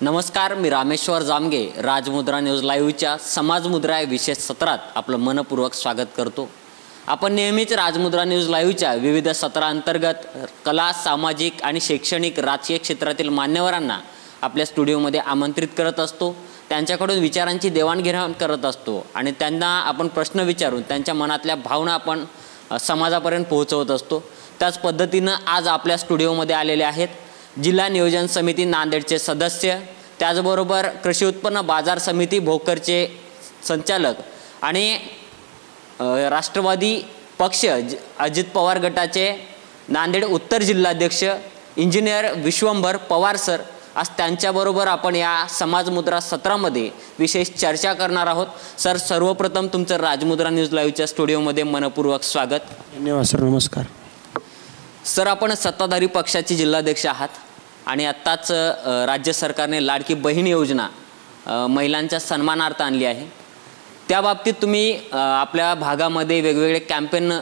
नमस्कार, मी रामेश्वर जामगे राजमुद्रा न्यूज लाईव्हच्या समाजमुद्रा या विशेष सत्रात आपलं मनपूर्वक स्वागत करतो। आपण नेहमीच राजमुद्रा न्यूज लाईव्हच्या विविध सत्रांतर्गत कला, सामाजिक आणि शैक्षणिक राजकीय क्षेत्रातील मान्यवरांना आपल्या स्टुडिओमध्ये आमंत्रित करत असतो। त्यांच्याकडून विचारांची देवाणघेवाण करत असतो आणि त्यांना आपण प्रश्न विचारून त्यांच्या मनातल्या भावना आपण समाजापर्यंत पोहोचवत असतो। त्याच पद्धतीने आज आपल्या स्टुडिओमध्ये आलेले आहेत जिल्हा नियोजन समिती नांदेडचे सदस्य, त्याचबरोबर कृषी उत्पन्न बाजार समिती भोकरचे संचालक आणि राष्ट्रवादी पक्ष अजित पवार गटाचे नांदेड उत्तर जिल्हाध्यक्ष इंजिनियर विश्वंभर पवार सर। आज त्यांच्याबरोबर आपण या समाजमुद्रा सत्रामध्ये विशेष चर्चा करणार आहोत। सर, सर्वप्रथम तुमचं राजमुद्रा न्यूज लाईव्हच्या स्टुडिओमध्ये मनपूर्वक स्वागत। धन्यवाद सर, नमस्कार सर। आपण सत्ताधारी पक्षाचे जिल्हाध्यक्ष आहात आणि आत्ताच राज्य सरकारने लाडकी बहीण योजना महिलांच्या सन्मानार्थ आणली आहे। त्या बाबतीत तुम्ही आपल्या भागामध्ये वेगवेगळे कॅम्पेन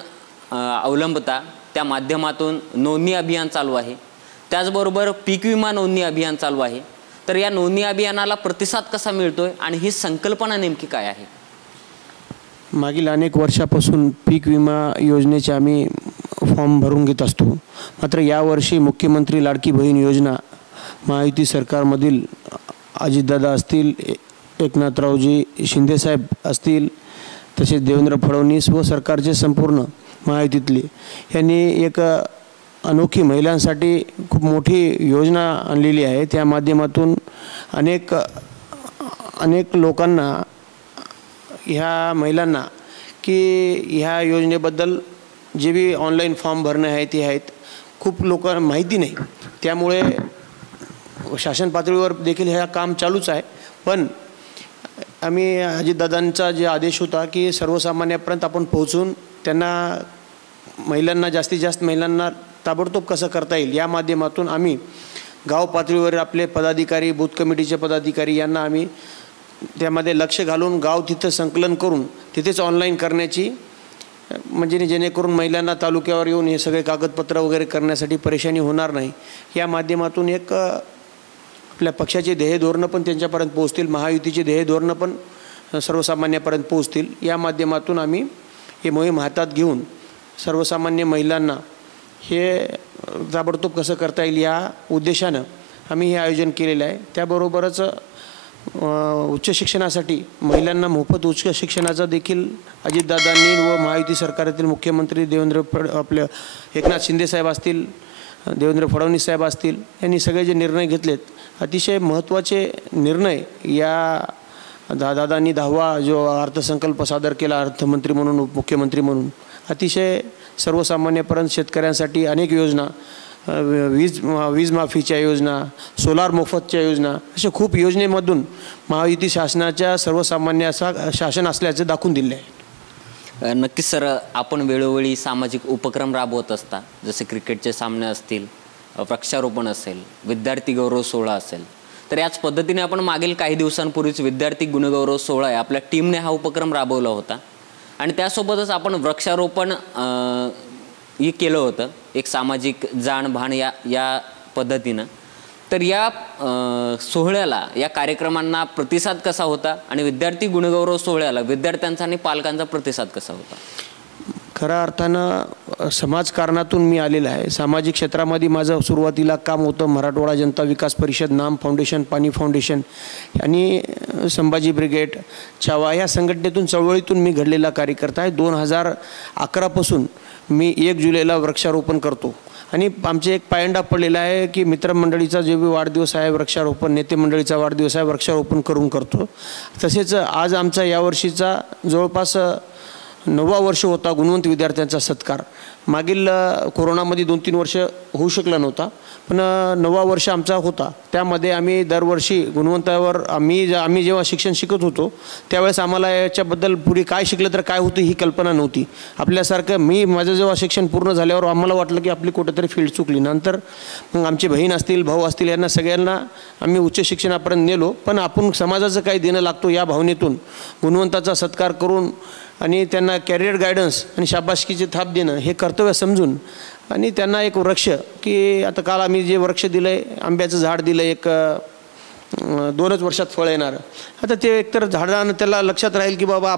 अवलंबता, त्या माध्यमातून नोंदणी अभियान चालू आहे, त्याचबरोबर पीक विमा नोंदणी अभियान चालू आहे। तर या नोंदणी अभियानाला प्रतिसाद कसा मिळतोय आणि ही संकल्पना नेमकी काय आहे? मागील अनेक वर्षापासून पीक विमा योजनेचे आम्ही फॉर्म भरून घेत असतो। मात्र यावर्षी मुख्यमंत्री लाडकी बहीण योजना महायुती सरकारमधील अजितदादा असतील, एकनाथरावजी शिंदेसाहेब असतील, तसेच देवेंद्र फडणवीस व सरकारचे संपूर्ण महायुतीतले यांनी एक अनोखी महिलांसाठी खूप मोठी योजना आणलेली आहे। त्या माध्यमातून अनेक लोकांना, ह्या महिलांना की ह्या योजनेबद्दल जे भी ऑनलाईन फॉर्म भरणे आहे ते आहेत, खूप लोकांना माहिती नाही। त्यामुळे शासन पातळीवर देखील हे काम चालूच आहे। पण आम्ही अजितदादांचा जे आदेश होता की सर्वसामान्यापर्यंत आपण पोहोचून त्यांना महिलांना जास्तीत जास्त महिलांना ताबडतोब कसं करता येईल या माध्यमातून आम्ही गाव पातळीवर आपले पदाधिकारी, बूथ कमिटीचे पदाधिकारी यांना आम्ही त्यामध्ये लक्ष घालून गाव तिथं संकलन करून तिथेच ऑनलाईन करण्याची, म्हणजे जेणेकरून महिलांना तालुक्यावर येऊन हे सगळे कागदपत्र वगैरे करण्यासाठी परेशानी होणार नाही। या माध्यमातून एक आपल्या पक्षाचे ध्येय धोरणं पण त्यांच्यापर्यंत पोहोचतील, महायुतीचे ध्येय धोरणं पण सर्वसामान्यापर्यंत पोहोचतील। या माध्यमातून आम्ही हे मोहीम हातात घेऊन सर्वसामान्य महिलांना हे ताबडतोब कसं करता येईल या उद्देशानं आम्ही हे आयोजन केलेलं आहे। त्याबरोबरच उच्च शिक्षणासाठी महिलांना मोफत उच्च शिक्षणाचा देखील अजितदादांनी व महायुती सरकारातील मुख्यमंत्री आपले एकनाथ शिंदेसाहेब असतील, देवेंद्र फडणवीस साहेब असतील, यांनी सगळे जे निर्णय घेतलेत अतिशय महत्त्वाचे निर्णय। या दादांनी 10वा जो अर्थसंकल्प सादर केला अर्थमंत्री म्हणून, उपमुख्यमंत्री म्हणून, अतिशय सर्वसामान्यपर्यंत शेतकऱ्यांसाठी अनेक योजना, वीज माफीच्या योजना, सोलार मोफतच्या योजना, अशा खूप योजनेमधून महायुती शासनाच्या सर्वसामान्य शासन असल्याचे दाखवून दिले आहे। नक्कीच सर, आपण वेळोवेळी सामाजिक उपक्रम राबवत असता, जसे क्रिकेटचे सामने असतील, वृक्षारोपण असेल, विद्यार्थी गौरव सोहळा असेल। तर याच पद्धतीने आपण मागील काही दिवसांपूर्वीच विद्यार्थी गुणगौरव सोहळा आपल्या टीमने हा उपक्रम राबवला होता आणि त्यासोबतच आपण वृक्षारोपण हे केलं होतं, एक सामाजिक जाणभान या पद्धतीनं। तर या सोहळ्याला, या कार्यक्रमांना प्रतिसाद कसा होता आणि विद्यार्थी गुणगौरव सोहळ्याला विद्यार्थ्यांचा आणि पालकांचा प्रतिसाद कसा होता? खऱ्या अर्थानं समाजकारणातून मी आलेला आहे। सामाजिक क्षेत्रामध्ये माझं सुरुवातीला काम होतं मराठवाडा जनता विकास परिषद, नाम फाउंडेशन, पाणी फाउंडेशन आणि संभाजी ब्रिगेड, छावा या संघटनेतून, चळवळीतून मी घडलेला कार्यकर्ता आहे। 2011 पासून मी 1 जुलैला वृक्षारोपण करतो आणि आमचे एक पायंडा पडलेला आहे की मित्रमंडळीचा जो वाढदिवस आहे वृक्षारोपण, नेते मंडळीचा वाढदिवस आहे वृक्षारोपण करून करतो। तसेच आज आमचा यावर्षीचा जवळपास 9वा वर्ष होता गुणवंत विद्यार्थ्यांचा सत्कार। मागील कोरोनामध्ये 2-3 वर्ष होऊ शकला नव्हता, पण 9वा वर्ष आमचा होता। त्यामध्ये आम्ही दरवर्षी गुणवंतावर आम्ही जेव्हा शिक्षण शिकत होतो त्यावेळेस आम्हाला याच्याबद्दल पुढे काय शिकलं तर काय होतं ही कल्पना नव्हती आपल्यासारखं। माझं जेव्हा शिक्षण पूर्ण झाल्यावर आम्हाला वाटलं की आपली कुठेतरी फील्ड चुकली। नंतर मग आमची बहीण असतील, भाऊ असतील, यांना सगळ्यांना आम्ही उच्च शिक्षणापर्यंत नेलो। पण आपण समाजाचं काही देणं लागतो या भावनेतून गुणवंताचा सत्कार करून आणि त्यांना कॅरियर गायडन्स आणि शाबासकीची थाप देणं हे कर्तव्य समजून आणि त्यांना एक वृक्ष की आता काल आम्ही जे वृक्ष दिलं आहे, आंब्याचं झाड दिलं, एक 2च वर्षात फळ येणार. आता ते एकतर झाडानं त्याला लक्षात राहील की बाबा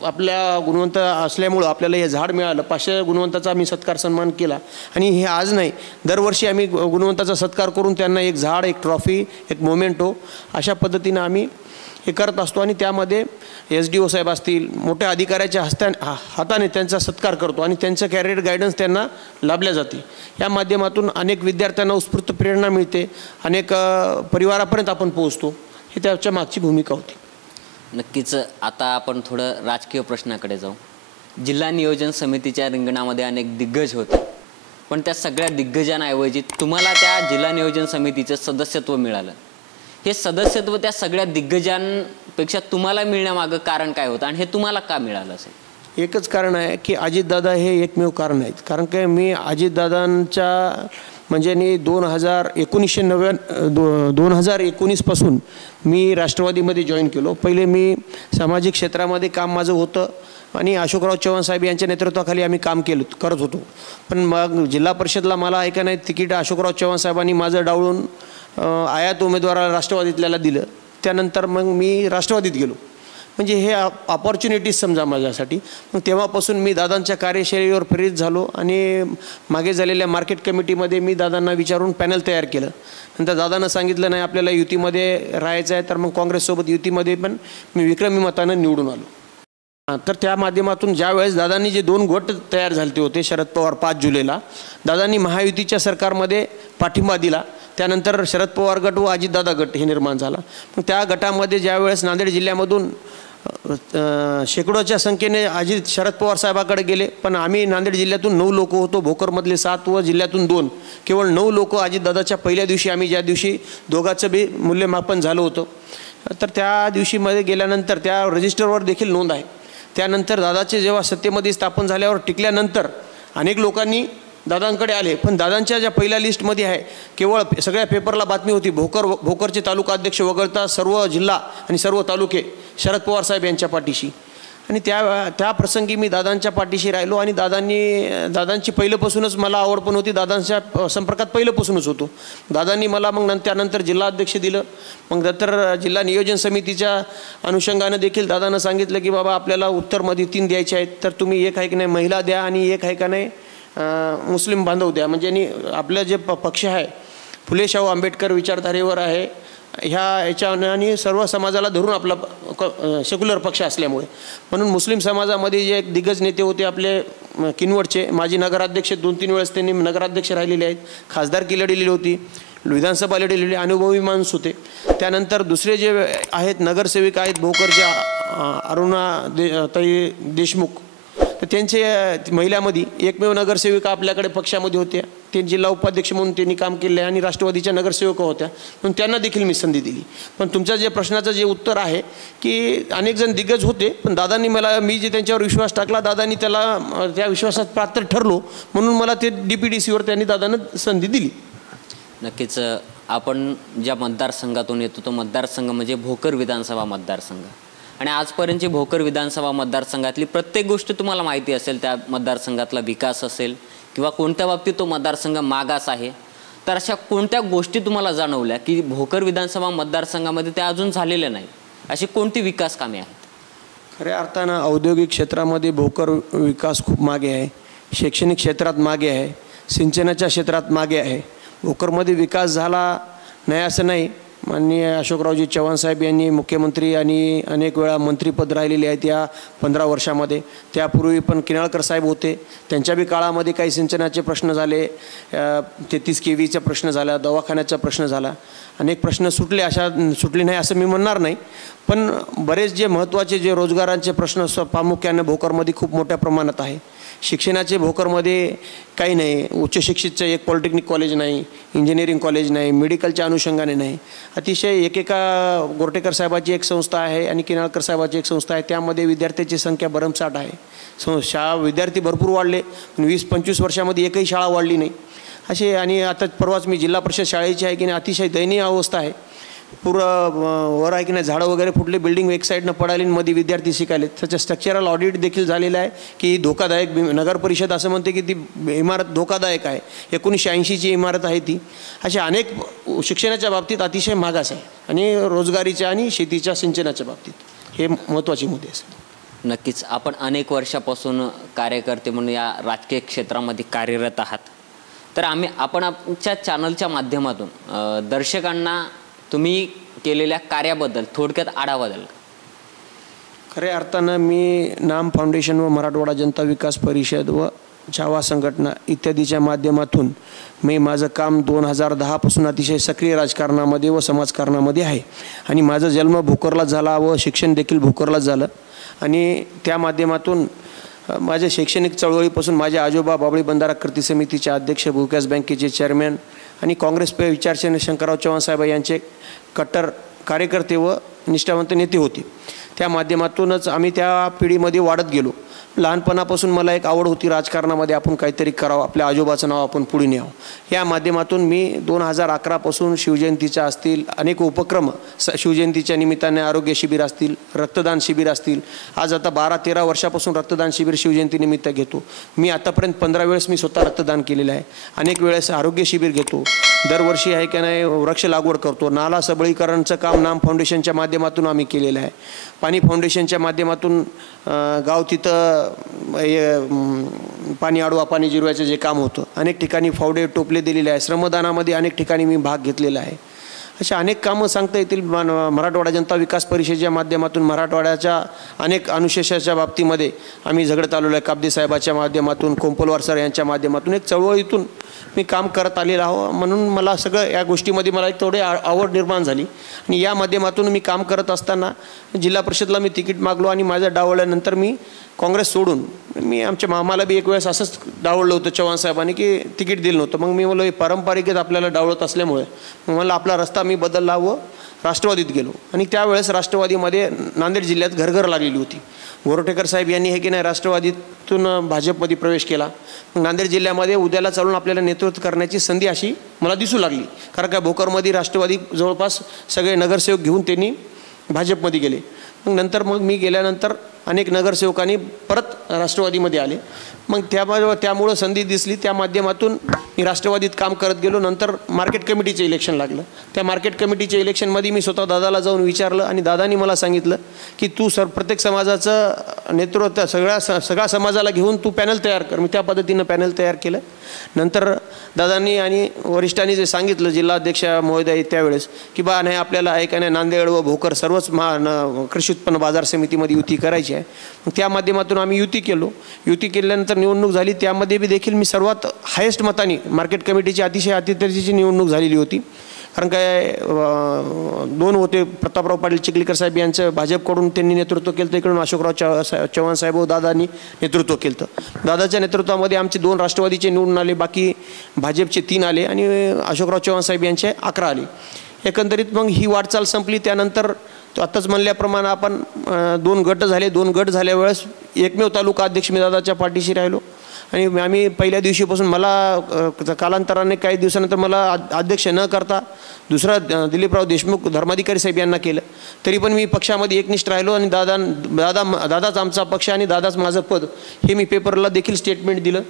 आपल्या गुणवंत असल्यामुळं आपल्याला हे झाड मिळालं. 500 गुणवंताचा आम्ही सत्कार सन्मान केला आणि हे आज नाही, दरवर्षी आम्ही गुणवंताचा सत्कार करून त्यांना एक झाड, एक ट्रॉफी, एक मोमेंटो अशा पद्धतीनं आम्ही हे करत असतो. आणि त्यामध्ये SDO साहेब असतील, मोठ्या अधिकाऱ्याच्या हाताने त्यांचा सत्कार करतो आणि त्यांचं कॅरियर गायडन्स त्यांना लाभल्या जाते. या माध्यमातून अनेक विद्यार्थ्यांना उत्स्फूर्त प्रेरणा मिळते, अनेक परिवारापर्यंत आपण पोहोचतो. हे त्याच्या मागची भूमिका होती. नक्कीच. आता आपण थोडं राजकीय प्रश्नाकडे जाऊ. जिल्हा नियोजन समितीच्या रिंगणामध्ये अनेक दिग्गज होते, पण त्या सगळ्या दिग्गजांऐवजी तुम्हाला त्या जिल्हा नियोजन समितीचं सदस्यत्व मिळालं. हे सदस्यत्व त्या सगळ्या दिग्गजांपेक्षा तुम्हाला मिळण्यामागं कारण काय होतं आणि हे तुम्हाला का मिळालं असेल? एकच कारण आहे की अजितदादा हे एकमेव कारण आहेत. कारण की मी अजितदादांच्या म्हणजे 2019 पासून मी राष्ट्रवादीमध्ये जॉईन केलो. पहिले मी सामाजिक क्षेत्रामध्ये काम माझं होतं आणि अशोकराव चव्हाण साहेब यांच्या नेतृत्वाखाली आम्ही काम करत होतो. पण मग जिल्हा परिषदला मला ऐका नाही तिकीट अशोकराव चव्हाण साहेबांनी माझं डावळून आयात उमेदवाराला राष्ट्रवादीतल्याला दिलं. त्यानंतर मग मी राष्ट्रवादीत गेलो. म्हणजे हे ऑपॉर्च्युनिटीज समजा माझ्यासाठी. मग तेव्हापासून मी दादांच्या कार्यशैलीवर प्रेरित झालो आणि मागे झालेल्या मार्केट कमिटीमध्ये मी दादांना विचारून पॅनल तयार केलं. नंतर दादांना सांगितलं नाही आपल्याला युतीमध्ये राहायचं आहे, तर मग काँग्रेससोबत युतीमध्ये पण मी विक्रमी मतानं निवडून आलो. तर त्या माध्यमातून ज्यावेळेस दादांनी जे 2 गट तयार झाले होते, शरद पवार 5 जुलैला दादांनी महायुतीच्या सरकारमध्ये पाठिंबा दिला. त्यानंतर शरद पवार गट व अजितदादा गट हे निर्माण झाला. मग त्या गटामध्ये ज्यावेळेस नांदेड जिल्ह्यामधून शेकडोच्या संख्येने शरद पवार साहेबाकडे गेले, पण आम्ही नांदेड जिल्ह्यातून 9 लोक होतो, भोकरमधले 7 व जिल्ह्यातून 2, केवळ 9 लोक अजितदादाच्या पहिल्या दिवशी आम्ही ज्या दिवशी दोघांचं बी मूल्यमापन झालं होतं, तर त्या दिवशीमध्ये गेल्यानंतर त्या रजिस्टरवर देखील नोंद आहे. त्यानंतर दादाचे जेव्हा सत्तेमध्ये स्थापन झाल्यावर टिकल्यानंतर अनेक लोकांनी दादांकडे आले, पण दादांच्या ज्या पहिल्या लिस्टमध्ये आहे केवळ सगळ्या पेपरला बातमी होती भोकरचे तालुका अध्यक्ष वगळता सर्व जिल्हा आणि सर्व तालुके शरद पवार साहेब यांच्या पाठीशी. आणि त्या प्रसंगी मी दादांच्या पाठीशी राहिलो आणि दादांची पहिल्यापासूनच मला आवड पण होती. दादांच्या संपर्कात पहिल्यापासूनच होतो. दादांनी मला मग त्यानंतर जिल्हाध्यक्ष दिलं. मग नंतर जिल्हा नियोजन समितीच्या अनुषंगानं देखील दादांना सांगितलं की बाबा आपल्याला उत्तरमध्ये 3 द्यायचे आहेत, तर तुम्ही एक आहे की नाही महिला द्या आणि एक आहे का नाही मुस्लिम बांधव द्या. म्हणजे आपलं जे पक्ष आहे फुले शाहू आंबेडकर विचारधारेवर आहे, ह्याच्या आणि सर्व समाजाला धरून आपला सेक्युलर पक्ष असल्यामुळे. म्हणून मुस्लिम समाजामध्ये जे एक दिग्गज नेते होते आपले किनवटचे माजी नगराध्यक्ष, 2-3 वेळेस त्यांनी नगराध्यक्ष राहिलेले आहेत, खासदारकी लढलेली होती, विधानसभा लढलेली, अनुभवी माणूस होते. त्यानंतर दुसरे जे आहेत नगरसेविका आहेत भोकरच्या अरुणा ताई देशमुख, तर त्यांचे महिलामध्ये एकमेव नगरसेविका आपल्याकडे पक्षामध्ये होत्या. ते जिल्हा उपाध्यक्ष म्हणून त्यांनी काम केलं आणि राष्ट्रवादीच्या नगरसेवक होत्या, म्हणून त्यांना देखील मी संधी दिली. पण तुमच्या जे प्रश्नाचं जे उत्तर आहे की अनेक जण दिग्गज होते, पण दादांनी मी जे त्यांच्यावर विश्वास टाकला, दादांनी त्या विश्वासात पात्र ठरलो म्हणून मला ते DPDCवर त्यांनी दादांना संधी दिली. नक्कीच. आपण ज्या मतदारसंघातून येतो तो मतदारसंघ म्हणजे भोकर विधानसभा मतदारसंघ, आणि आजपर्यंतची भोकर विधानसभा मतदारसंघातली प्रत्येक गोष्ट तुम्हाला माहिती असेल. त्या मतदारसंघातला विकास असेल किंवा कोणत्या बाबतीत तो मतदारसंघ मागास आहे, तर अशा कोणत्या गोष्टी तुम्हाला जाणवल्या की भोकर विधानसभा मतदारसंघामध्ये त्या अजून झालेल्या नाही? अशी कोणती विकास कामे आहेत? खऱ्या अर्थानं औद्योगिक क्षेत्रामध्ये भोकर विकास खूप मागे आहे, शैक्षणिक क्षेत्रात मागे आहे, सिंचनाच्या क्षेत्रात मागे आहे. भोकरमध्ये विकास झाला नाही असं नाही. माननीय अशोकरावजी चव्हाण साहेब यांनी मुख्यमंत्री आणि अनेक वेळा मंत्रीपद राहिलेले आहेत या 15 वर्षामध्ये. त्यापूर्वी पण किनाळकर साहेब होते, त्यांच्या बी काळामध्ये काही सिंचनाचे प्रश्न झाले, 33 KVचा प्रश्न झाला, दवाखान्याचा प्रश्न झाला, अनेक प्रश्न सुटले नाही असं मी म्हणणार नाही. पण बरेच जे महत्त्वाचे जे रोजगारांचे प्रश्न प्रामुख्याने भोकरमध्ये खूप मोठ्या प्रमाणात आहे. शिक्षणाचे भोकरमध्ये काही नाही, उच्च शिक्षितचं एक पॉलिटेक्निक कॉलेज नाही, इंजिनिअरिंग कॉलेज नाही, मेडिकलच्या अनुषंगाने नाही. अतिशय एकेका गोरटेकर साहेबाची एक संस्था आहे आणि किनाळकर साहेबाची एक संस्था आहे, त्यामध्ये विद्यार्थ्यांची संख्या भरमसाठ आहे. विद्यार्थी भरपूर वाढले, पण 20-25 वर्षामध्ये एकही शाळा वाढली नाही असे. आणि आता परवाच मी जिल्हा परिषद शाळेची आहे की नाही, अतिशय दयनीय अवस्था आहे. वर आहे की नाही झाडं वगैरे फुटले, बिल्डिंग एक साईडनं पडाली, मध्ये विद्यार्थी शिकायले. त्याचं स्ट्रक्चरल ऑडिट देखील झालेलं आहे की धोकादायक. नगर परिषद असं म्हणते की ती इमारत धोकादायक आहे. 1980ची इमारत आहे ती. अशा अनेक शिक्षणाच्या बाबतीत अतिशय मागास आहे आणि रोजगारीच्या आणि शेतीच्या सिंचनाच्या बाबतीत हे महत्त्वाचे मुद्दे असतात. नक्कीच आपण अनेक वर्षापासून कार्यकर्ते म्हणून या राजकीय क्षेत्रामध्ये कार्यरत आहात. तर आपण आमच्या चॅनलच्या माध्यमातून दर्शकांना तुम्ही केलेल्या कार्याबद्दल थोडक्यात आढावा द्याल का? खऱ्या अर्थानं मी नाम फाउंडेशन व मराठवाडा जनता विकास परिषद व छावा संघटना इत्यादीच्या माध्यमातून मी माझं काम 2010पासून अतिशय सक्रिय राजकारणामध्ये व समाजकारणामध्ये आहे. आणि माझा जन्म भोकरलाच झाला व शिक्षण देखील भोकरलाच झालं. आणि त्या माध्यमातून माझ्या शैक्षणिक चळवळीपासून माझे आजोबा बाबळी बंधारा कृती समितीचे अध्यक्ष, भूविकास बँकेचे चेअरमॅन आणि काँग्रेस विचारसरणी शंकरराव चव्हाण साहेब यांचे कट्टर कार्यकर्ते व निष्ठावंत नेते होते. त्या माध्यमातूनच आम्ही त्या पिढीमध्ये वाढत गेलो. लहानपणापासून मला एक आवड होती राजकारणामध्ये, आपण काहीतरी करावं, आपल्या आजोबाचं नाव आपण पुढे न्यावं. या माध्यमातून मी 2011पासून शिवजयंतीच्या असतील अनेक उपक्रम, शिवजयंतीच्या निमित्ताने आरोग्य शिबिर असतील, रक्तदान शिबिर असतील. आज आता 12-13 वर्षापासून रक्तदान शिबिर शिवजयंतीनिमित्त घेतो. मी आतापर्यंत 15 वेळेस मी स्वतः रक्तदान केलेलं आहे. अनेक वेळेस आरोग्य शिबिर घेतो. दरवर्षी आहे की नाही वृक्ष लागवड करतो. नाला सबळीकरणचं काम नाम फाउंडेशनच्या माध्यमातून आम्ही केलेलं आहे. पाणी फाउंडेशनच्या माध्यमातून गाव तिथं पाणी अडवा पाणी जिरवायचं जे काम होतं, अनेक ठिकाणी फावडे टोपले दिलेले आहे. श्रमदानामध्ये अनेक ठिकाणी मी भाग घेतलेला आहे. अशा अनेक कामं सांगता येतील. मराठवाडा जनता विकास परिषदेच्या माध्यमातून मराठवाड्याच्या अनेक अनुशेषाच्या बाबतीमध्ये आम्ही झगडत आलेलो आहे. काब्दे साहेबाच्या माध्यमातून, कोंपलवार सर यांच्या माध्यमातून एक चळवळीतून मी काम करत आलेलो आहो. म्हणून मला सगळं या गोष्टीमध्ये मला एक थोडी आवड निर्माण झाली. आणि या माध्यमातून मी काम करत असताना जिल्हा परिषदला मी तिकीट मागलो आणि माझं डावळल्यानंतर मी काँग्रेस सोडून मी आमच्या मामाला बी एक वेळेस असंच डावळलं होतं चव्हाण साहेबांनी की तिकीट दिलं नव्हतं. मग मी म्हणलो हे पारंपरिकच आपल्याला डावळत असल्यामुळे मला आपला रस्ता मी बदलला व राष्ट्रवादीत गेलो. आणि त्यावेळेस राष्ट्रवादीमध्ये नांदेड जिल्ह्यात घरघर लागलेली होती. गोरठेकर साहेब यांनी हे की नाही राष्ट्रवादीतून भाजपमध्ये प्रवेश केला. मग नांदेड जिल्ह्यामध्ये उद्याला चालून आपल्याला नेतृत्व करण्याची संधी अशी मला दिसू लागली. कारण का भोकरमध्ये राष्ट्रवादी जवळपास सगळे नगरसेवक घेऊन त्यांनी भाजपमध्ये गेले. मग मी गेल्यानंतर अनेक नगरसेवकांनी परत राष्ट्रवादीमध्ये आले. मग त्यामुळं संधी दिसली. त्या माध्यमातून मी राष्ट्रवादीत काम करत गेलो. नंतर मार्केट कमिटीचं इलेक्शन लागलं. त्या मार्केट कमिटीच्या इलेक्शनमध्ये मी स्वतः दादाला जाऊन विचारलं आणि दादानी मला सांगितलं की तू प्रत्येक समाजाचं नेतृत्व सगळ्या समाजाला घेऊन तू पॅनल तयार कर. मी त्या पद्धतीनं पॅनल तयार केलं. नंतर दादांनी आणि वरिष्ठांनी जे सांगितलं जिल्हाध्यक्ष महोदय त्यावेळेस की बा नाही आपल्याला आहे का नाही नांदेड व भोकर सर्वच कृषी उत्पन्न बाजार समितीमध्ये युती करायची आहे. मग त्या माध्यमातून आम्ही युती केलो. युती केल्यानंतर निवडणूक झाली. त्यामध्ये बी देखील मी सर्वात हायेस्ट मताने मार्केट कमिटीची अतिशय अतिदर्जाची निवडणूक झालेली होती. कारण काय 2 होते. प्रतापराव पाटील चिखलीकर साहेब यांचं भाजपकडून त्यांनी नेतृत्व केलं, इकडून अशोकराव चव्हाण साहेब व दादांनी नेतृत्व केलं. दादाच्या नेतृत्वामध्ये आमचे 2 राष्ट्रवादीचे निवडून आले, बाकी भाजपचे 3 आले आणि अशोकराव चव्हाण साहेब यांचे 11 आले. एकंदरीत मग ही वाटचाल संपली. त्यानंतर आत्ताच म्हणल्याप्रमाणे आपण 2 गट झाले. 2 गट झाल्या वेळेस एकमेव तालुका अध्यक्ष मी दादाच्या पाठीशी राहिलो. आणि आम्ही पहिल्या दिवशीपासून मला कालांतराने काही दिवसानंतर मला अध्यक्ष न करता दुसरा दिलीपराव देशमुख धर्माधिकारी साहेब यांना केलं. तरी पण मी पक्षामध्ये एकनिष्ठ राहिलो आणि दादाच आमचा पक्ष आणि दादाच माझं पद हे मी पेपरला देखील स्टेटमेंट दिलं.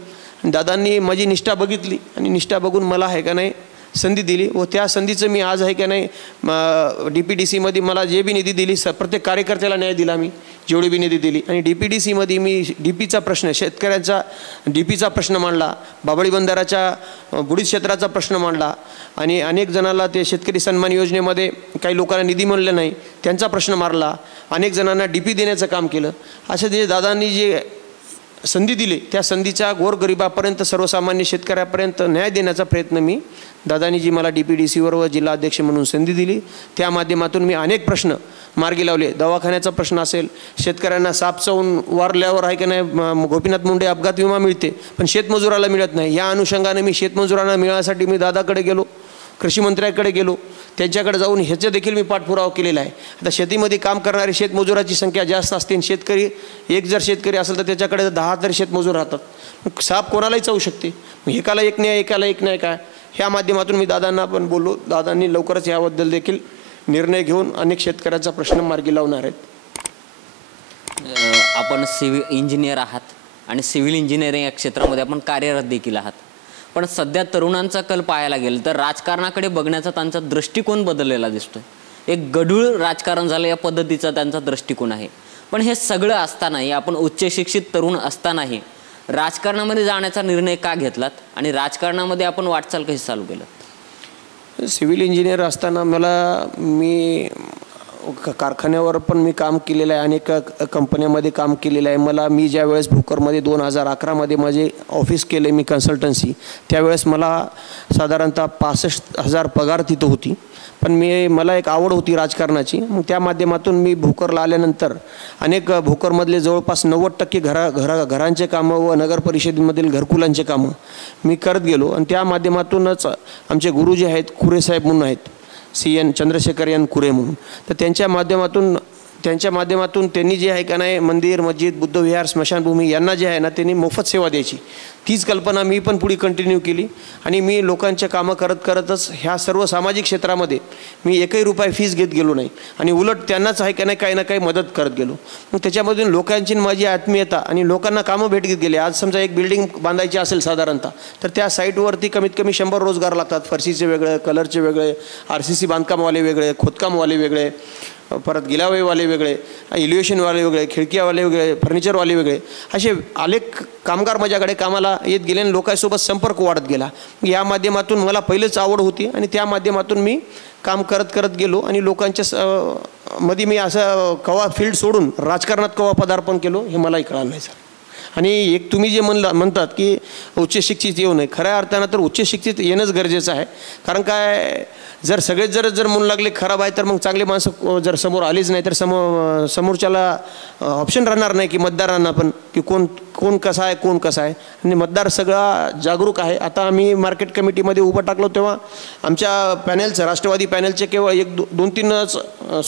दादांनी माझी निष्ठा बघितली आणि निष्ठा बघून मला आहे का नाही संधी दिली व त्या संधीचं मी आज आहे की नाही DPDCमध्ये मला जे बी निधी दिली प्रत्येक कार्यकर्त्याला न्याय दिला मी जेवढी बी निधी दिली. आणि DPDCमध्ये मी डीपीचा प्रश्न शेतकऱ्यांचा डीपीचा प्रश्न मांडला, बाबळी बंधाराच्या बुडीत क्षेत्राचा प्रश्न मांडला आणि अनेक जणांना ते शेतकरी सन्मान योजनेमध्ये काही लोकांना निधी मिळाला नाही त्यांचा प्रश्न मारला. अनेक जणांना DP देण्याचं काम केलं. असे जे दादांनी जे संधी दिली त्या संधीच्या गोरगरिबापर्यंत सर्वसामान्य शेतकऱ्यापर्यंत न्याय देण्याचा प्रयत्न मी दादांनी जी मला DPDCवर व जिल्हा अध्यक्ष म्हणून संधी दिली त्या माध्यमातून मी अनेक प्रश्न मार्गी लावले. दवाखान्याचा प्रश्न असेल, शेतकऱ्यांना साप चावून वारल्यावर आहे की नाही गोपीनाथ मुंडे अपघात विमा मिळते पण शेतमजुराला मिळत नाही. या अनुषंगाने मी शेतमजुरांना मिळण्यासाठी मी दादाकडे गेलो, कृषी मंत्र्याकडे गेलो, त्यांच्याकडे जाऊन ह्याचा देखील मी पाठपुरावा केलेला आहे. आता शेतीमध्ये काम करणारे शेतमजुराची संख्या जास्त असते आणि शेतकरी एक जर शेतकरी असेल तर त्याच्याकडे 10 तरी शेतमजूर राहतात. मग साप कोणालाही चावू शकते. मग एकाला एक नाही काय ह्या माध्यमातून मी दादांना पण बोललो. दादांनी लवकरच याबद्दल देखील निर्णय घेऊन अनेक शेतकऱ्यांचा प्रश्न मार्गी लावणार आहेत. आपण सिव्हिल इंजिनियर आहात आणि सिव्हिल इंजिनिअरिंग या क्षेत्रामध्ये आपण कार्यरत देखील आहात. पण सध्या तरुणांचा कल पाहायला गेलं तर राजकारणाकडे बघण्याचा त्यांचा दृष्टिकोन बदललेला दिसतोय. एक गढूळ राजकारण झालं या पद्धतीचा त्यांचा दृष्टिकोन आहे. पण हे सगळं असतानाही आपण उच्च शिक्षित तरुण असतानाही राजकारणामध्ये जाण्याचा निर्णय का घेतलात आणि राजकारणामध्ये आपण वाटचाल कशी चालू केलं? सिव्हिल इंजिनियर असताना मी कारखान्यावर पण मी काम केलेलं आहे, अनेक कंपन्यामध्ये काम केलेलं आहे. मी ज्या वेळेस भोकरमध्ये 2011मध्ये माझे ऑफिस केले मी कन्सल्टन्सी, त्यावेळेस मला साधारणतः 65,000 पगार तिथं होती. पण मला एक आवड होती राजकारणाची. मग त्या माध्यमातून मी भोकरला आल्यानंतर अनेक भोकरमधले जवळपास 90% घरांचे कामं व नगर परिषदेमधील घरकुलांचे कामं मी करत गेलो. आणि त्या माध्यमातूनच आमचे गुरु जे आहेत कुरेसाहेब म्हणून आहेत, CN चंद्रशेखर यान कुरे म्हणून, तर त्यांच्या माध्यमातून त्यांनी जे आहे का नाही मंदिर, मस्जिद, बुद्धविहार, स्मशानभूमी यांना जे आहे ना त्यांनी मोफत सेवा द्यायची. तीच कल्पना मी पण पुढे कंटिन्यू केली आणि मी लोकांच्या कामं करतच ह्या सर्व सामाजिक क्षेत्रामध्ये मी एकही रुपये फीस घेत गेलो नाही आणि उलट त्यांनाच आहे का नाही काही ना काही मदत करत गेलो. मग त्याच्यामधून लोकांची माझी आत्मीयता आणि लोकांना कामं भेटत गेली. आज समजा एक बिल्डिंग बांधायची असेल साधारणतः, तर त्या साईटवरती कमीत कमी 100 रोजगार लागतात. फरशीचे वेगळे, कलरचे वेगळे, RCC बांधकामवाले वेगळे, खोदकामवाले वेगळे, परत गिलावेवाले वेगळे, इल्युएशनवाले वेगळे, खिडकीवाले वेगळे, फर्निचरवाले वेगळे, असे अनेक कामगार माझ्याकडे कामाला येत गेले आणि लोकांसोबत संपर्क वाढत गेला. या माध्यमातून मला पहिलेच आवड होती आणि त्या माध्यमातून मी काम करत गेलो आणि लोकांच्या मध्ये मी असं कवा फील्ड सोडून राजकारणात कवा पदार्पण केलो हे मलाही कळालं नाही सर. आणि एक तुम्ही जे म्हणतात की उच्च शिक्षित येऊ नये, खऱ्या अर्थानं तर उच्च शिक्षित येणंच गरजेचं आहे. कारण काय, जर सगळेच जर म्हणू लागले खराब आहे तर मग चांगले माणसं जर समोर आलीच नाही तर समोरच्याला ऑप्शन राहणार नाही की मतदारांना पण की कोण कसा आहे, कोण कसा आहे. आणि मतदार सगळा जागरूक आहे. आता आम्ही मार्केट कमिटीमध्ये उभं टाकलो तेव्हा आमच्या पॅनलचं, राष्ट्रवादी पॅनलचे केवळ 2-3च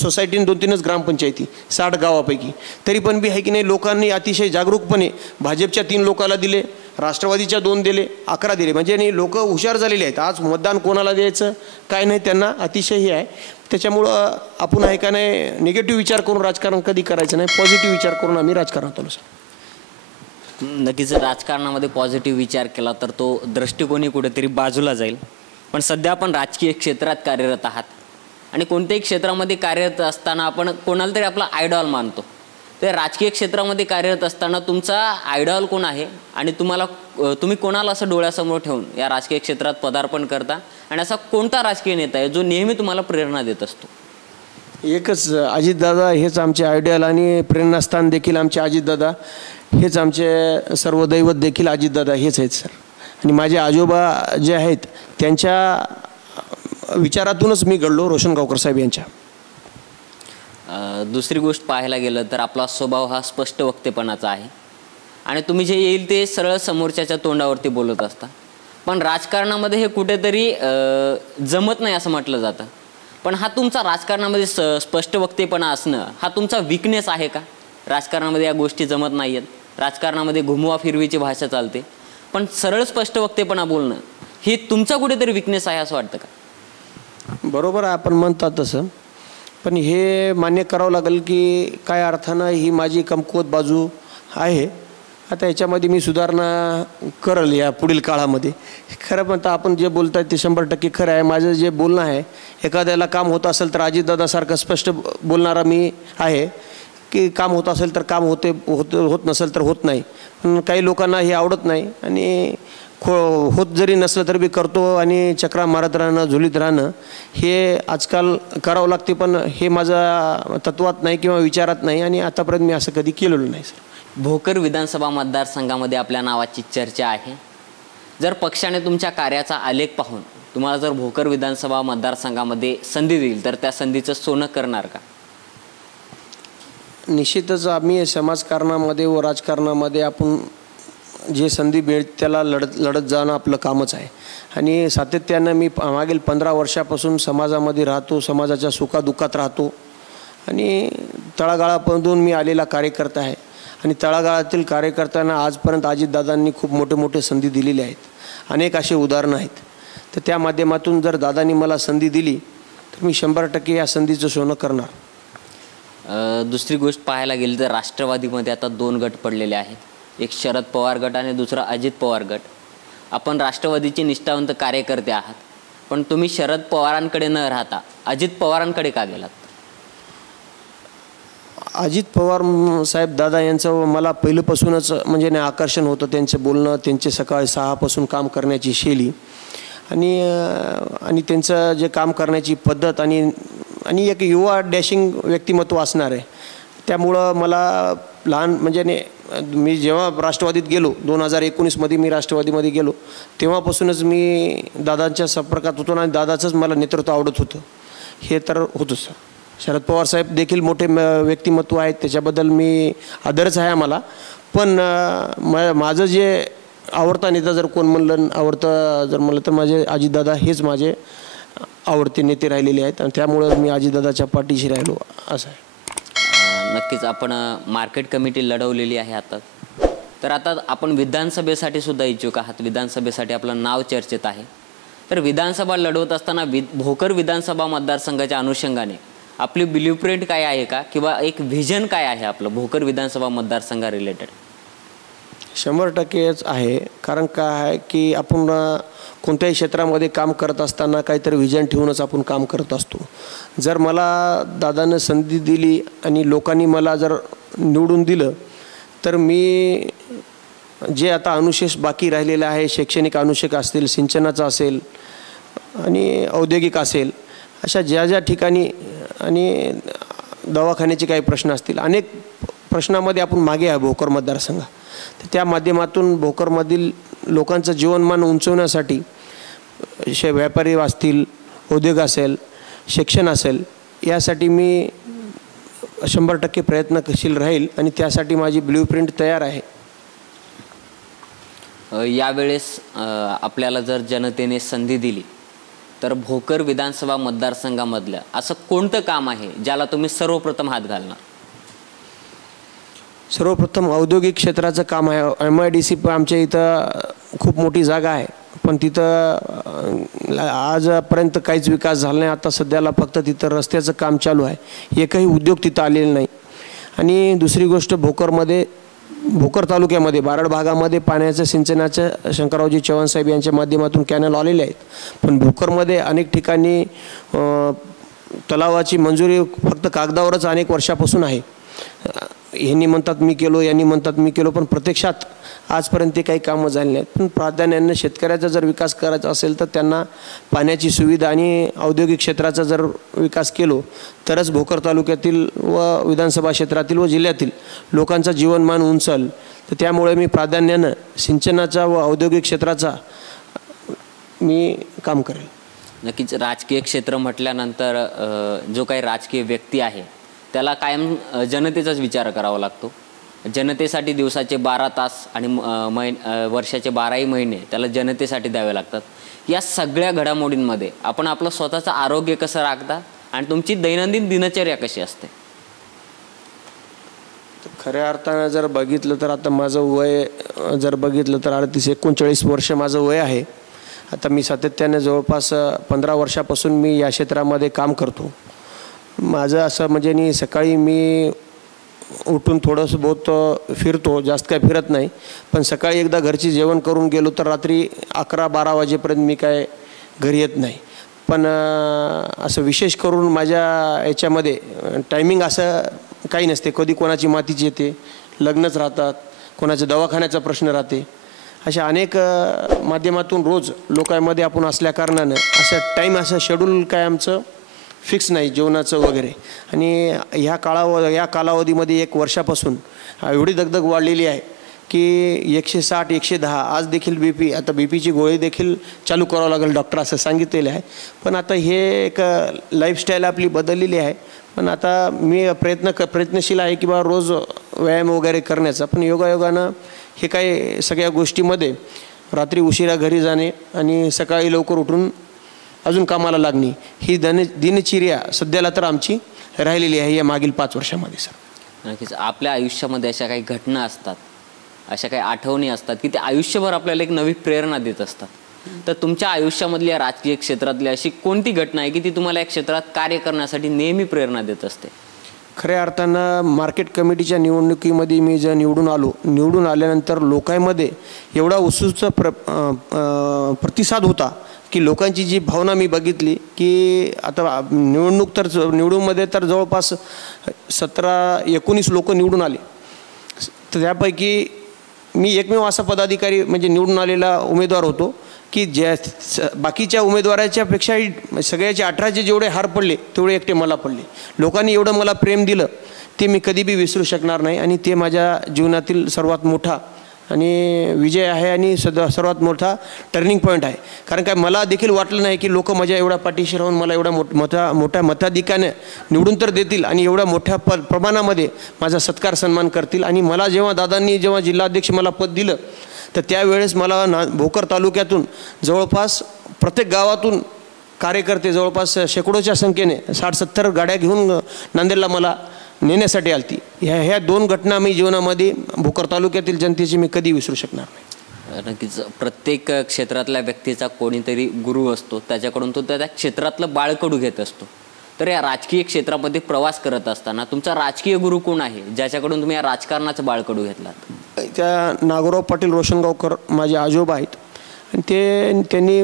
सोसायटी, 2-3च ग्रामपंचायती 60 गावापैकी, तरी पण बी आहे की नाही लोकांनी अतिशय जागरूकपणे भाजपच्या 3 लोकाला दिले, राष्ट्रवादीच्या 2 दिले, 11 दिले. म्हणजे लोक हुशार झालेले आहेत. आज मतदान कोणाला द्यायचं काय नाही त्यांना अतिशय हे आहे. त्याच्यामुळं आपण आहे का नाही निगेटिव्ह विचार करून राजकारण कधी करायचं नाही, पॉझिटिव्ह विचार करून आम्ही राजकारणात आलो सर. नक्कीच राजकारणामध्ये पॉझिटिव्ह विचार केला तर तो दृष्टिकोनी कुठेतरी बाजूला जाईल. पण सध्या आपण राजकीय क्षेत्रात कार्यरत आहात आणि कोणत्याही क्षेत्रामध्ये कार्यरत असताना आपण कोणाला तरी आपला आयडॉल मानतो. तर राजकीय क्षेत्रामध्ये कार्यरत असताना तुमचा आयडॉल कोण आहे आणि तुम्ही कोणाला असं डोळ्यासमोर ठेवून या राजकीय क्षेत्रात पदार्पण करता आणि असा कोणता राजकीय नेता आहे जो नेहमी तुम्हाला प्रेरणा देत असतो? एकच अजितदादा हेच आमचे आयडॉल आणि प्रेरणास्थान देखील आमचे अजितदादा, हेच आमचे सर्व दैवत देखील अजितदादा हेच आहेत सर. आणि माझे आजोबा जे आहेत त्यांच्या विचारातूनच मी घडलो, रोशनगावकर साहेब यांच्या. दुसरी गोष्ट पाहायला गेलं तर आपला स्वभाव हा स्पष्ट वक्तेपणाचा आहे आणि तुम्ही जे येईल ते सरळ समोरच्याच्या तोंडावरती बोलत असता. पण राजकारणामध्ये हे कुठेतरी जमत नाही असं म्हटलं जातं. पण हा तुमचा राजकारणामध्ये स्पष्ट वक्तेपणा असणं हा तुमचा विकनेस आहे का? राजकारणामध्ये या गोष्टी जमत नाही आहेत, राजकारणामध्ये घुमवा फिरवीची भाषा चालते, पण सरळ स्पष्ट वक्तेपणा बोलणं हे तुमचा कुठेतरी विकनेस आहे असं वाटतं का? बरोबर आहे आपण म्हणतात तसं, पण हे मान्य करावं लागेल की काय अर्थानं ही माझी कमकुवत बाजू आहे. आता याच्यामध्ये मी सुधारणा करेल या पुढील काळामध्ये. खरं म्हणता आपण जे बोलत आहे ते 100% खरं आहे. माझं जे बोलणं आहे एखाद्याला काम होत असेल तर अजितदादासारखं स्पष्ट बोलणारा मी आहे की काम होत असेल तर काम होत नसेल तर होत नाही. पण काही लोकांना हे आवडत नाही आणि होत जरी नसलं तरी बी करतो आणि चक्रा मारत राहणं, झुलीत राहणं हे आजकाल करावं लागते. पण हे माझा तत्वात नाही किंवा विचारात नाही आणि आतापर्यंत मी असं कधी केलेलं नाही सर. भोकर विधानसभा मतदारसंघामध्ये आपल्या नावाची चर्चा आहे. जर पक्षाने तुमच्या कार्याचा आलेख पाहून तुम्हाला जर भोकर विधानसभा मतदारसंघामध्ये संधी देईल तर त्या संधीचं सोनं करणार का? निश्चितच आम्ही समाजकारणामध्ये व राजकारणामध्ये आपण जे संधी मिळेल त्याला लढत जाणं आपलं कामच आहे. आणि सातत्यानं मी मागील 15 वर्षापासून समाजामध्ये राहतो, समाजाच्या सुखादुःखात राहतो आणि तळागाळापासून मी आलेला कार्यकर्ता आहे. आणि तळागाळातील कार्यकर्त्यांना आजपर्यंत अजितदादांनी खूप मोठे संधी दिलेली आहेत. अनेक असे उदाहरणं आहेत. तर त्या माध्यमातून जर दादांनी मला संधी दिली तर मी 100% या संधीचं सोनं करणार. दुसरी गोष्ट पाहायला गेली तर राष्ट्रवादीमध्ये आता 2 गट पडलेले आहेत. एक शरद पवार गट आणि दुसरा अजित पवार गट. आपण राष्ट्रवादीचे निष्ठावंत कार्यकर्ते आहात, पण तुम्ही शरद पवारांकडे न राहता अजित पवारांकडे का गेलात? अजित पवार साहेब दादा यांचं मला पहिल्यापासूनच म्हणजे नाही आकर्षण होतं. त्यांचं बोलणं, त्यांचे सकाळी 6 पासून काम करण्याची शैली आणि त्यांचं जे काम करण्याची पद्धत आणि एक युवा डॅशिंग व्यक्तिमत्व असणार आहे. त्यामुळं मला लहान म्हणजे मी जेव्हा राष्ट्रवादीत गेलो 2019मध्ये मी राष्ट्रवादीमध्ये गेलो तेव्हापासूनच मी दादांच्या संपर्कात होतो आणि दादाचंच मला नेतृत्व आवडत होतं. हे तर होतंच. शरद पवार साहेब देखील मोठे व्यक्तिमत्व आहेत, त्याच्याबद्दल मी आदरच आहे आम्हाला. पण माझं जे आवडता नेता जर कोण म्हणलं आवडतं जर म्हणलं तर माझे अजितदादा हेच माझे आवडते नेते राहिलेले आहेत आणि त्यामुळं मी अजितदादाच्या पाठीशी राहिलो असं आहे. नक्कीच आपण मार्केट कमिटी लढवलेली आहे आता. तर आता आपण विधानसभेसाठी सुद्धा इच्छुक आहात. विधानसभेसाठी आपलं नाव चर्चेत आहे. तर विधानसभा लढवत असताना भोकर विधानसभा मतदारसंघाच्या अनुषंगाने आपली ब्ल्यूप्रिंट काय आहे का, किंवा एक व्हिजन काय आहे आपलं भोकर विधानसभा मतदारसंघा रिलेटेड? 100%च आहे. कारण काय आहे की आपण कोणत्याही क्षेत्रामध्ये काम करत असताना काहीतरी व्हिजन ठेवूनच आपण काम करत असतो. जर मला दादानं संधी दिली आणि लोकांनी मला जर निवडून दिलं तर मी जे आता अनुशेष बाकी राहिलेलं आहे, शैक्षणिक अनुशेष असतील, सिंचनाचा असेल आणि औद्योगिक असेल, अशा ज्या ज्या ठिकाणी आणि दवाखान्याचे काही प्रश्न असतील, अनेक प्रश्नामध्ये आपण मागे आहे भोकर मतदारसंघ. तर त्या माध्यमातून भोकरमधील लोकांचं जीवनमान उंचवण्यासाठी व्यापारी असतील, उद्योग असेल, शिक्षण असेल, यासाठी मी 100% प्रयत्नशील राहील आणि त्यासाठी माझी ब्ल्यूप्रिंट तयार आहे. यावेळेस आपल्याला जर जनतेने संधी दिली तर भोकर विधानसभा मतदारसंघामधलं असं कोणतं काम आहे ज्याला तुम्ही सर्वप्रथम हात घालणार? सर्वप्रथम औद्योगिक क्षेत्राचं काम आहे. MIDC पण आमच्या इथं खूप मोठी जागा आहे, पण तिथं आजपर्यंत काहीच विकास झाला नाही. आता सध्याला फक्त तिथं रस्त्याचं काम चालू आहे. एकही उद्योग तिथं आलेला नाही. आणि दुसरी गोष्ट भोकर तालुक्यामध्ये बारड भागामध्ये पाण्याचं सिंचनाचं शंकररावजी चव्हाण साहेब यांच्या माध्यमातून कॅनल आलेले आहेत, पण भोकरमध्ये अनेक ठिकाणी तलावाची मंजुरी फक्त कागदावरच अनेक वर्षापासून आहे. यांनी म्हणतात मी केलो, यांनी म्हणतात मी केलो, पण प्रत्यक्षात आजपर्यंत ते काही कामं झाली नाहीत. पण प्राधान्याने शेतकऱ्याचा जर विकास करायचा असेल तर त्यांना पाण्याची सुविधा आणि औद्योगिक क्षेत्राचा जर विकास केलो तरच भोकर तालुक्यातील व विधानसभा क्षेत्रातील व जिल्ह्यातील लोकांचं जीवनमान उंचल. तर त्यामुळे मी प्राधान्यानं सिंचनाचा व औद्योगिक क्षेत्राचा मी काम करेल. नक्कीच राजकीय क्षेत्र म्हटल्यानंतर जो काही राजकीय व्यक्ती आहे त्याला कायम जनतेचाच विचार करावा लागतो. जनतेसाठी दिवसाचे 12 तास आणि वर्षाचे 12ही महिने त्याला जनतेसाठी द्यावे लागतात. या सगळ्या घडामोडींमध्ये आपण आपलं स्वतःचं आरोग्य कसं राखता आणि तुमची दैनंदिन दिनचर्या कशी असते? खऱ्या अर्थानं जर बघितलं तर आता माझं वय जर बघितलं तर 38-39 वर्ष माझं वय आहे. आता मी सातत्याने जवळपास 15 वर्षापासून मी या क्षेत्रामध्ये काम करतो. माझं असं म्हणजे सकाळी मी उठून थोडंसं बहुत फिरतो, जास्त काय फिरत नाही, पण सकाळी एकदा घरची जेवण करून गेलो तर रात्री 11-12 वाजेपर्यंत मी काय घरी येत नाही. पण असं विशेष करून माझ्या याच्यामध्ये टायमिंग असं काही नसते. कधी कोणाची मातीची येते, लग्नच राहतात, कोणाच्या दवाखान्याचा प्रश्न राहते. अशा अनेक माध्यमातून रोज लोकांमध्ये आपण असल्या कारणानं असं टाईम असं शेड्यूल काय आमचं फिक्स नाही जेवणाचं वगैरे. आणि या कालावधीमध्ये 1 वर्षापासून एवढी दगदग वाढलेली आहे की 160-110 आज देखील BP, आता BPची गोळी देखील चालू करावं लागेल डॉक्टर असं सांगितलेलं आहे. पण आता हे एक लाईफस्टाईल आपली बदललेली आहे. पण आता मी प्रयत्नशील आहे की बा रोज व्यायाम वगैरे करण्याचा. पण योगायोगानं हे काही सगळ्या गोष्टीमध्ये रात्री उशिरा घरी जाणे आणि सकाळी लवकर उठून अजून कामाला लागणे ही दिनचर्या सध्याला तर आमची राहिलेली आहे या मागील 5 वर्षामध्ये. सर नक्कीच आपल्या आयुष्यामध्ये अशा काही घटना असतात, अशा काही आठवणी असतात की ते आयुष्यभर आपल्याला एक नवी प्रेरणा देत असतात. तर तुमच्या आयुष्यामधली या राजकीय क्षेत्रातली अशी कोणती घटना आहे की ती तुम्हाला या क्षेत्रात कार्य करण्यासाठी नेहमी प्रेरणा देत असते? खऱ्या अर्थानं मार्केट कमिटीच्या निवडणुकीमध्ये मी जर निवडून आल्यानंतर लोकांमध्ये एवढा उत्सुक प्रतिसाद होता की लोकांची जी भावना मी बघितली की आता निवडूनमध्ये तर जवळपास 17-19 लोक निवडून आले. तर त्यापैकी मी एकमेव असा पदाधिकारी म्हणजे निवडून आलेला उमेदवार होतो की बाकीच्या उमेदवाराच्या पेक्षाही सगळ्याचे 18चे जेवढे हार पडले तेवढे एकटे मला पडले. लोकांनी एवढं मला प्रेम दिलं ते मी कधी बी विसरू शकणार नाही आणि ते माझ्या जीवनातील सर्वात मोठा आणि विजय आहे आणि सर्वात मोठा टर्निंग पॉईंट आहे. कारण काय मला देखील वाटलं नाही की लोक माझ्या एवढ्या पाठीशी राहून मला एवढा मोठ्या मताधिक्याने निवडून तर देतील आणि एवढ्या मोठ्या प्रमाणामध्ये माझा सत्कार सन्मान करतील. आणि मला जेव्हा जिल्हाध्यक्ष मला पद दिलं तर त्यावेळेस मला भोकर तालुक्यातून जवळपास प्रत्येक गावातून कार्यकर्ते जवळपास शेकडोच्या संख्येने 60-70 गाड्या घेऊन नांदेडला मला नेण्यासाठी आलती. ह्या 2 घटना मी जीवनामध्ये भोकर तालुक्यातील जनतेची मी कधी विसरू शकणार नाही. नक्कीच प्रत्येक क्षेत्रातल्या व्यक्तीचा कोणीतरी गुरु असतो, त्याच्याकडून तो त्या क्षेत्रातलं बाळकडू घेत असतो. तर या राजकीय क्षेत्रामध्ये प्रवास करत असताना तुमचा राजकीय गुरु कोण आहे ज्याच्याकडून तुम्ही या राजकारणाचं बाळकडू घेतलात? त्या नागोराव पाटील रोशनगावकर माझे आजोबा आहेत आणि त्यांनी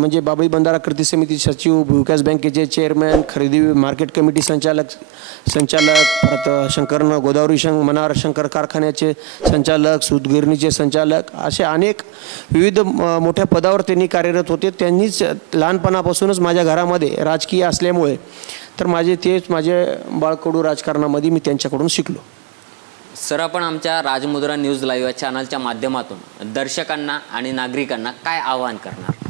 म्हणजे बाबळी बंधारा कृती समिती सचिव, विकास बँकेचे चेअरमॅन, खरेदी मार्केट कमिटी संचालक, परत शंकर गोदावरी मनार शंकर कारखान्याचे संचालक, सूतगिरणीचे संचालक, असे अनेक विविध मोठ्या पदावर त्यांनी कार्यरत होते. त्यांनीच लहानपणापासूनच माझ्या घरामध्ये राजकीय असल्यामुळे तर माझे बाळकडू राजकारणामध्ये मी त्यांच्याकडून शिकलो. सर, आपण आमच्या राजमुद्रा न्यूज लाईव्ह या चॅनलच्या माध्यमातून दर्शकांना आणि नागरिकांना काय आवाहन करणार?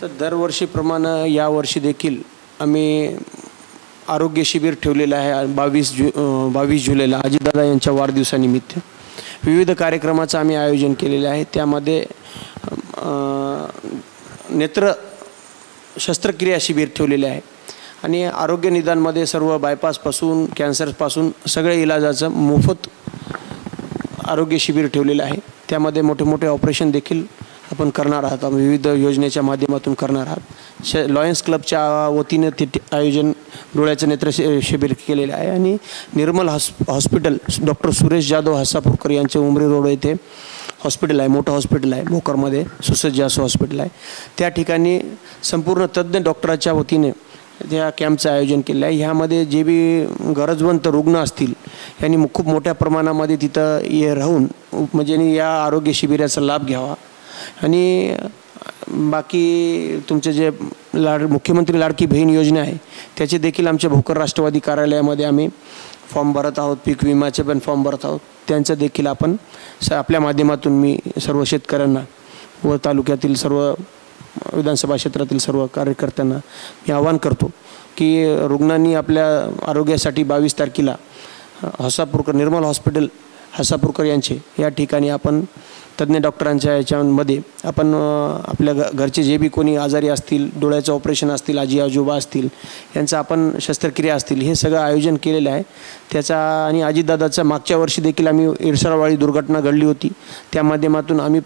तर दरवर्षीप्रमाणे यावर्षी देखील आम्ही आरोग्य शिबिर ठेवलेलं आहे. 22 जुलैला अजितदादा यांच्या वाढदिवसानिमित्त विविध कार्यक्रमाचं आम्ही आयोजन केलेलं आहे. त्यामध्ये नेत्र शस्त्रक्रिया शिबिर ठेवलेले आहे आणि आरोग्य निदानमध्ये सर्व बायपासपासून कॅन्सरपासून सगळे इलाजाचं मोफत आरोग्य शिबिर ठेवलेलं आहे. त्यामध्ये मोठे मोठे ऑपरेशन देखील आपण करणार आहात, विविध योजनेच्या माध्यमातून करणार आहात. लॉयन्स क्लबच्या वतीने ते आयोजन डोळ्याचं नेत्र शिबिर केलेलं आहे. आणि निर्मल हॉस्पिटल डॉक्टर सुरेश जाधव हसापूरकर यांचे उमरी रोड येथे हॉस्पिटल आहे, मोठं हॉस्पिटल आहे भोकरमध्ये, सुसज्ज असं हॉस्पिटल आहे. त्या ठिकाणी संपूर्ण तज्ज्ञ डॉक्टराच्या वतीने त्या कॅम्पचं आयोजन केलं आहे. ह्यामध्ये जे बी गरजवंत रुग्ण असतील यांनी खूप मोठ्या प्रमाणामध्ये तिथं राहून म्हणजे या आरोग्य शिबिराचा लाभ घ्यावा. आणि बाकी तुमचे जे मुख्यमंत्री लाडकी बहीण योजना आहे त्याचे देखील आमच्या भोकर राष्ट्रवादी कार्यालयामध्ये आम्ही फॉर्म भरत आहोत. पीक विम्याचे पण फॉर्म भरत आहोत. त्यांचं देखील आपण आपल्या माध्यमातून मी सर्व शेतकऱ्यांना व तालुक्यातील सर्व विधानसभा क्षेत्रातील सर्व कार्यकर्त्यांना मी आवाहन करतो की रुग्णांनी आपल्या आरोग्यासाठी 22 तारखेला निर्मल हॉस्पिटल हसापूरकर यांचे या ठिकाणी आपण तज्ज्ञ डॉक्टरांच्या याच्यामध्ये आपण आपल्या घरचे जे बी कोणी आजारी असतील, डोळ्याचं ऑपरेशन असतील, आजी आजोबा असतील, यांचं आपण शस्त्रक्रिया असतील, हे सगळं आयोजन केलेलं आहे. त्याचा आणि अजितदादाचा मागच्या वर्षी देखील आम्ही इरसाळवाडी दुर्घटना घडली होती, त्या माध्यमातून आम्ही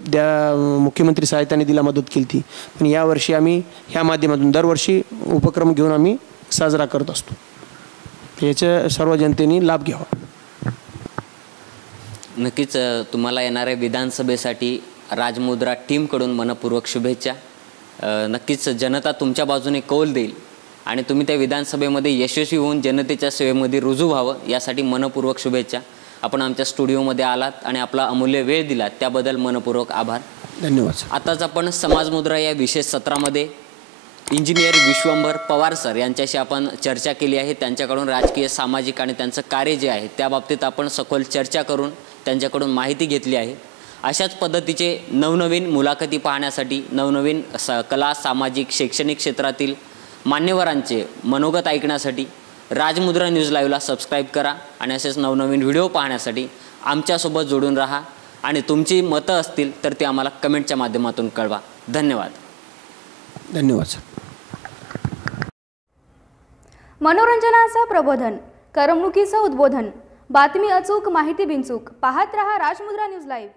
मुख्यमंत्री सहायता निधीला मदत केली होती. पण यावर्षी आम्ही ह्या माध्यमातून दरवर्षी उपक्रम घेऊन आम्ही साजरा करत असतो. याचा सर्व जनतेने लाभ घ्यावा. नक्कीच तुम्हाला येणाऱ्या विधानसभेसाठी राजमुद्रा टीमकडून मनपूर्वक शुभेच्छा. नक्कीच जनता तुमच्या बाजूने कौल देईल आणि तुम्ही त्या विधानसभेमध्ये यशस्वी होऊन जनतेच्या सेवेमध्ये रुजू व्हावं यासाठी मनपूर्वक शुभेच्छा. आपण आमच्या स्टुडिओमध्ये आलात आणि आपला अमूल्य वेळ दिलात त्याबद्दल मनपूर्वक आभार. धन्यवाद. आताच आपण समाजमुद्रा या विशेष सत्रामध्ये इंजिनियर विश्वंभर पवार सर यांच्याशी आपण चर्चा केली आहे. त्यांच्याकडून राजकीय, सामाजिक आणि त्यांचं कार्य जे आहे त्याबाबतीत आपण सखोल चर्चा करून त्यांच्याकडून माहिती घेतली आहे. अशाच पद्धतीचे नवनवीन मुलाखती पाहण्यासाठी, नवनवीन कला, सामाजिक, शैक्षणिक क्षेत्रातील मान्यवरांचे मनोगत ऐकण्यासाठी राजमुद्रा न्यूज लाईव्हला सबस्क्राईब करा आणि असेच नवनवीन व्हिडिओ पाहण्यासाठी आमच्यासोबत जोडून राहा आणि तुमची मतं असतील तर ते आम्हाला कमेंटच्या माध्यमातून कळवा. धन्यवाद. धन्यवाद सर. मनोरंजनाचं प्रबोधन, करमणुकीचं उद्बोधन, बातमी अचूक, माहिती बिनचूक. पाहत रहा राजमुद्रा न्यूज लाईव्ह.